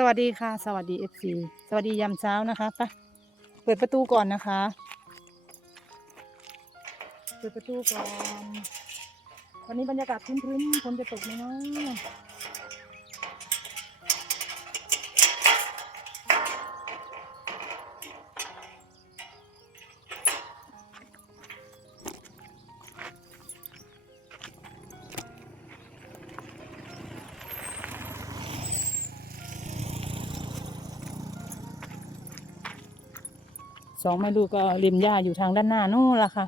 สวัสดีค่ะ สวัสดีเอฟซีสวัสดียามเช้านะคะไปเปิดประตูก่อนนะคะ เปิดประตูก่อน วันนี้บรรยากาศครึ้มๆฝนจะตกไหมเนาะ สองแม่ลูกก็ริมหญ้าอยู่ทางด้านหน้านู่นละค่ะ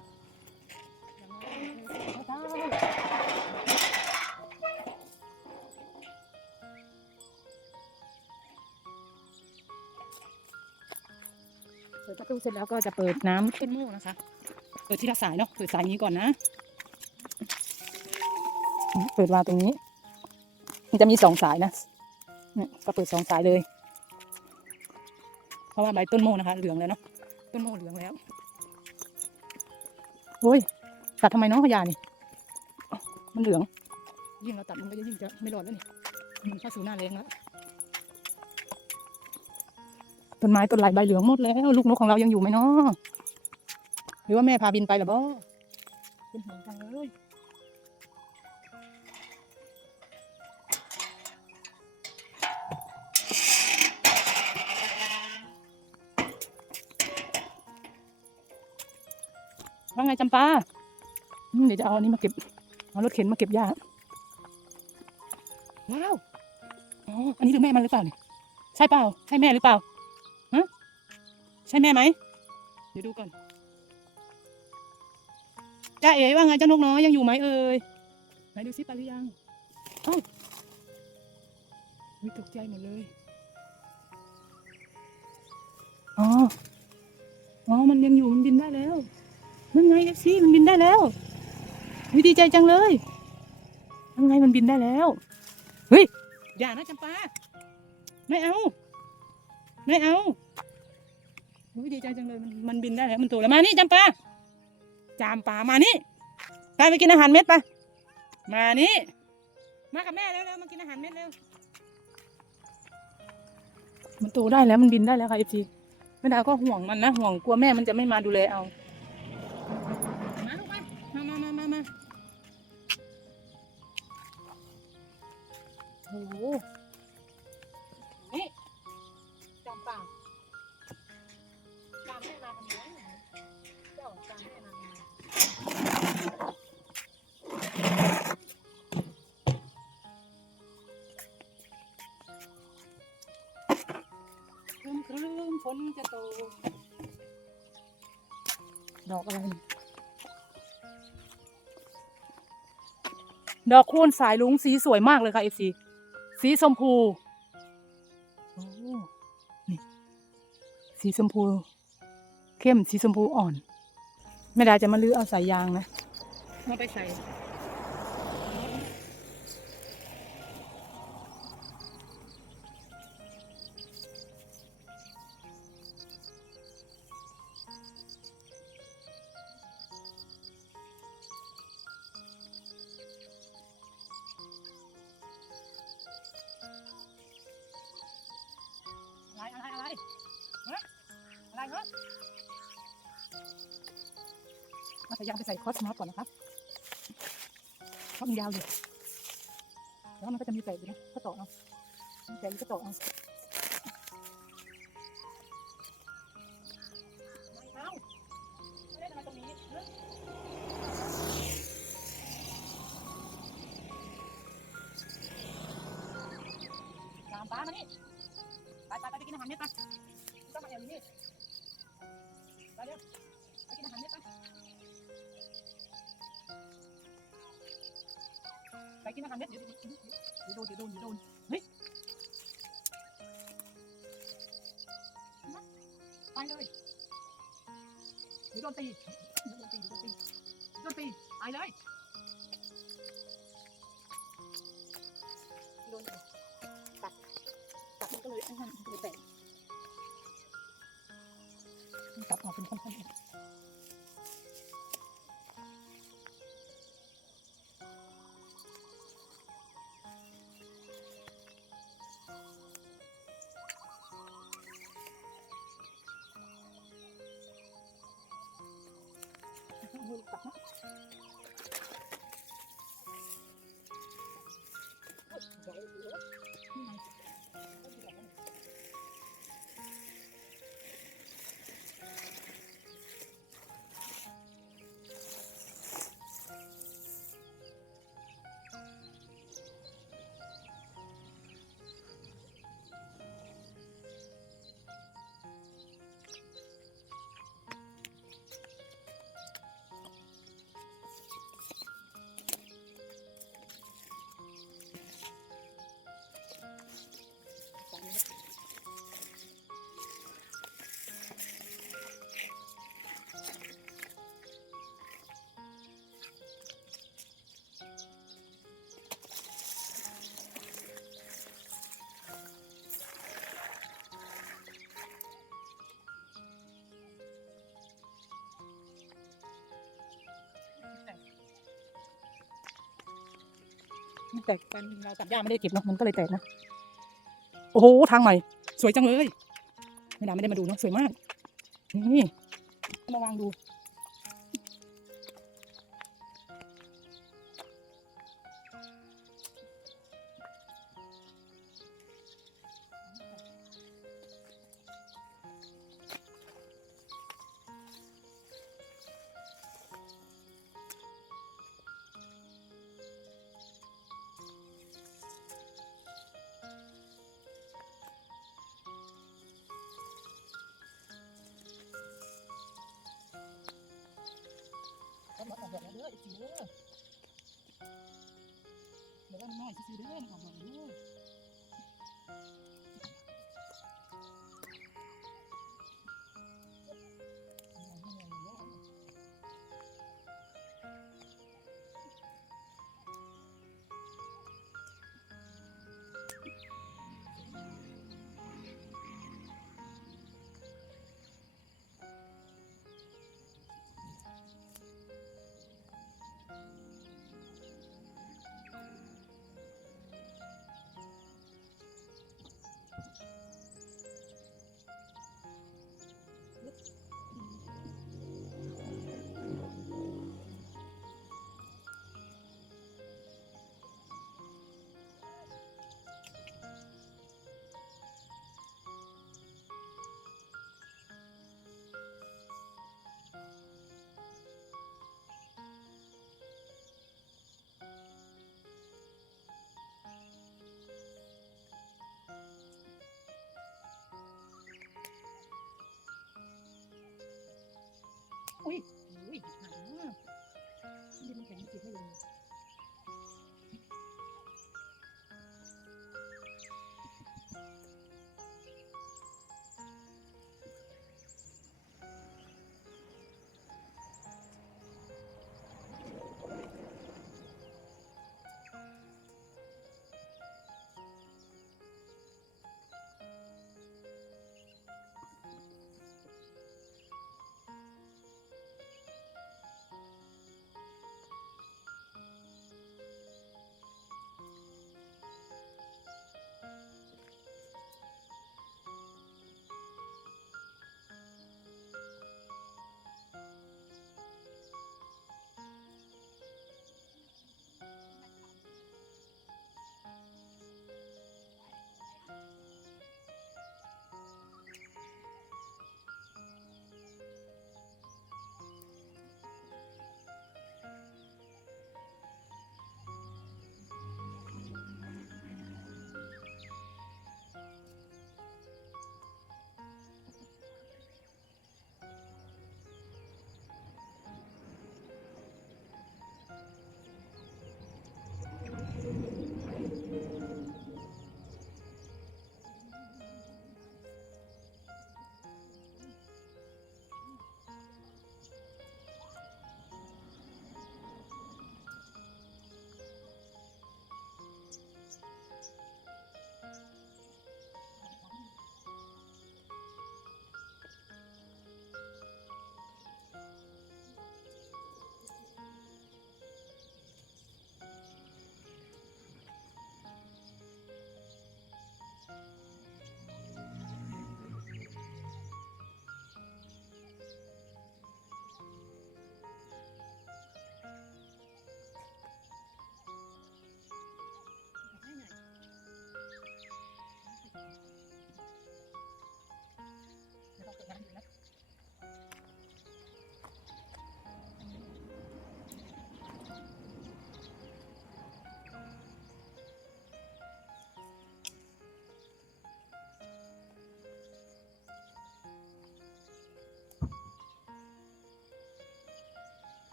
เปิดประตูเสร็จแล้วก็จะเปิดน้ำขึ้นโม่นะคะ เปิดที่ละสายเนาะ เปิดสายนี้ก่อนนะ เปิดวาตรงนี้ มันจะมีสองสายนะก็เปิดสองสายเลย เพราะว่าใบต้นโมนะคะ เหลืองแล้วเนาะ ต้นโม่เหลืองแล้วโอ้ยตัดทำไมน้องขยานี่อ้าวมันเหลือง ยิ่งเราตัดมันก็จะยิ่งจะไม่รอดแล้วนี่ มันเข้าสู่หน้าแรงแล้ว ต้นไม้ต้นไหลใบเหลืองหมดแล้ว ลูกนกของเรายังอยู่ไหมเนาะหรือว่าแม่พาบินไปหรือบ่เป็นห่วงจังเลย ไงจำปาอืมเดี๋ยวจะเอาอันนี้มาเก็บ เอารถเข็นมาเก็บหญ้า ว้าว อ๋อ อันนี้คือแม่มันหรือเปล่าเนี่ย ใช่เปล่า ใช่แม่หรือเปล่าใช่แม่ไหม เดี๋ยวดูก่อนจ้าเอ๋ว่าไงเจ้านกน้อยยังอยู่ไหมเอ่ย ไหนดูซิไปหรือยังเอ้าวิตกใจหมดเลย อ๋อ อ๋อ มันยังอยู่มันบินได้แล้ว นั่นไงเอฟซีมันบินได้แล้ววิดีใจจังเลยนั่นไงมันบินได้แล้ว เฮ้ย อย่านะจำปา ไม่เอา ไม่เอาอุ๊ยดีใจจังเลย มันมันบินได้แล้ว มันโตแล้วมานี่จำปา จามปามานี่ไปไปกินอาหารเม็ดไป มานี่ มากับแม่เร็วๆมากินอาหารเม็ดเร็ว มันโตได้แล้ว มันบินได้แล้วค่ะเอฟซีแม่ดาก็ห่วงมันนะ ห่วงกลัวแม่มันจะไม่มาดูแลเอา โอ้โหนี่จำปาตามแม่มาทำไมเจ้าตามแม่มาทำไมครึ้มครึ้มฝนจะตกดอกอะไร ดอกคูณสายลุงสีสวยมากเลยค่ะเอฟซี สีชมพูโอ้นี่สีชมพู เข้มสีชมพูอ่อน แม่ดาจะมาลื้อเอาสายยางนะมาไปใส่ เหราสายยางไปใส่คอสมอสก่อนนะคะเพราะมันยาวอยู่แล้วมันก็จะมีแตกอยู่นะก็ต่อเอาแตกอยู่ก็ต่อเอาตามป้ามานี่ไปไปไปไปกินอาหารเม็ดไปไม่ต้องมาแอบอยู่นี่ ไปเร็วไปกินอาหารเม็ดไปไปกินอาหารเม็ดเดี๋ยวเดี๋ ยวโดน มันแตกตออกเป็นค่อนๆมันแตกกันเราตัดหญ้าไม่ได้เก็บเนาะมันก็เลยแตกนะโอ้โหทางใหม่ สวยจังเลยไม่ดาไม่ได้มาดูเนาะสวยมากนี่มาวางดู นน้อยซื่อๆเด้อนออกแบ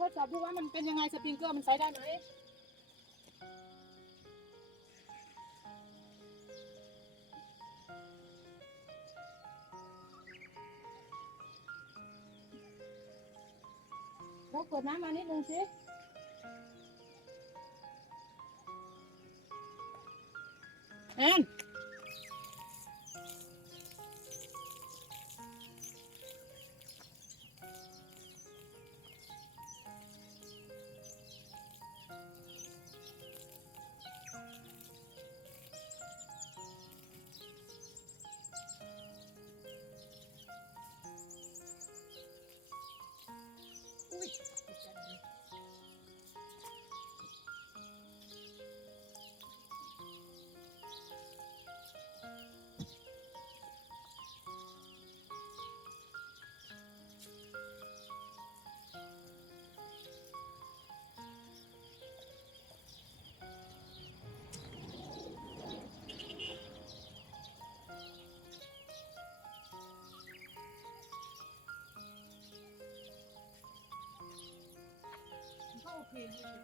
ทดสอบดูว่ามันเป็นยังไงสปริงเกอร์มันใช้ได้ไหมเราเปิดน้ำมานิดนึงสิแอน มันก็โอเคเลย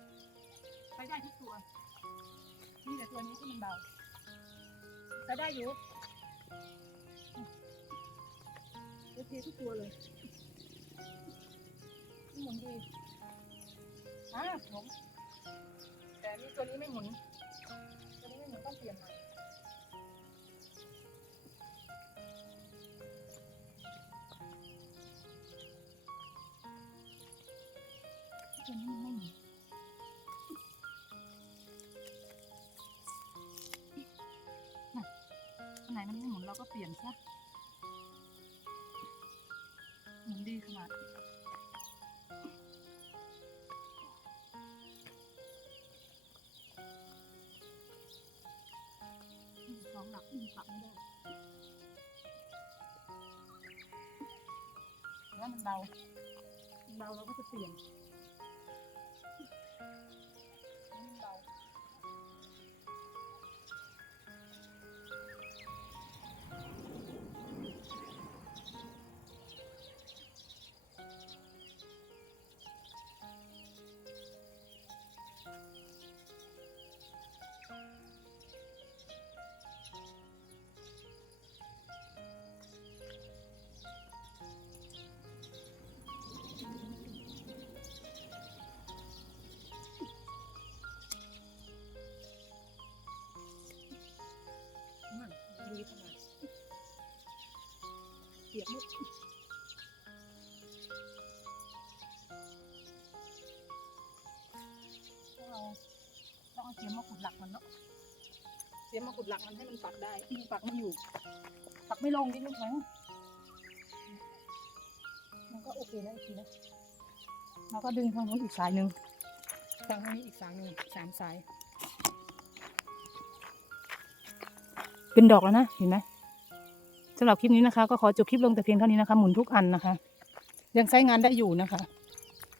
ใช้ได้ทุกตัว นี่แต่ตัวนี้ที่มันเบาจะได้อยู่โอเคทุกตัวเลยหมุนดีอะหมุนแต่นนี่ตัวนี้ไม่หมุน ตัวนี้ไม่หมุนต้องเปลี่ยนใหม่ นไหนมันไม่หมุนเราก็เปลี่ยนซะหมุนดีขนาดอืมสองหลักอืมปรับไม่ได้แล้วมันเบามันเบาเราก็จะเปลี่ยนมัน ปียกมุกต้องเอาต้องเอาเสียมมาขุดหลักมันเนาะเสียมมาขุดหลักมันให้มันปักได้มันปักไม่อยู่ ปักไม่ลงดิมันแข็งมันก็โอเคแล้วอีกทีนะเราก็ดึงทางนู้นอีกสายหนึ่งทางนี้อีกสายหนึ่งสามสาย เป็นดอกแล้วนะ เห็นไหม สำหรับคลิปนี้นะคะ ก็ขอจบคลิปลงแต่เพียงเท่านี้นะคะ หมุนทุกอันนะคะ ยังใช้งานได้อยู่นะคะ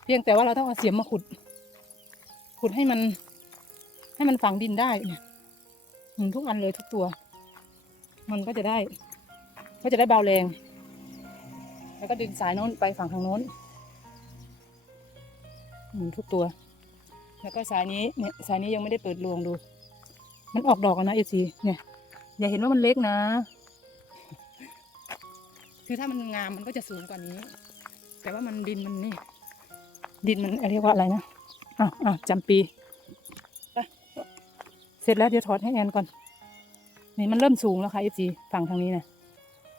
เพียงแต่ว่าเราต้องเอาเสียมมาขุด ขุดให้มัน ให้มันฝังดินได้เนี่ยหมุนทุกอันเลยทุกตัว มันก็จะได้ ก็จะได้เบาแรง แล้วก็ดึงสายโน้นไปฝั่งทางโน้นหมุนทุกตัว แล้วก็สายนี้เนี่ยสายนี้ยังไม่ได้เปิดรวงดู มันออกดอกแล้วนะเอซีเนี่ย อย่าเห็นว่ามันเล็กนะ คือถ้ามันงามมันก็จะสูงกว่านี้ แต่ว่ามันดินมันนี่ ดินมันเรียกว่าอะไรนะอ้าวอ้าวจำปีเสร็จแล้วเดี๋ยวถอดให้แอนก่อน นี่มันเริ่มสูงแล้วค่ะเอฟซีฝั่งทางนี้นะ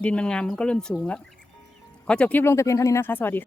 ดินมันงามมันก็เริ่มสูงแล้ว ขอจบคลิปลงแต่เพียงเท่านี้นะคะ สวัสดีค่ะ